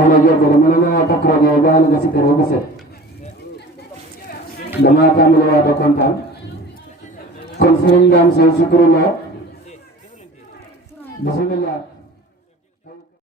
soxna Diop dama ne naa takk rajo bàyyi la nga si kër ba set damaa tàmbali waat a kontaan kon Serigne Dame Sow zikroullh bismillah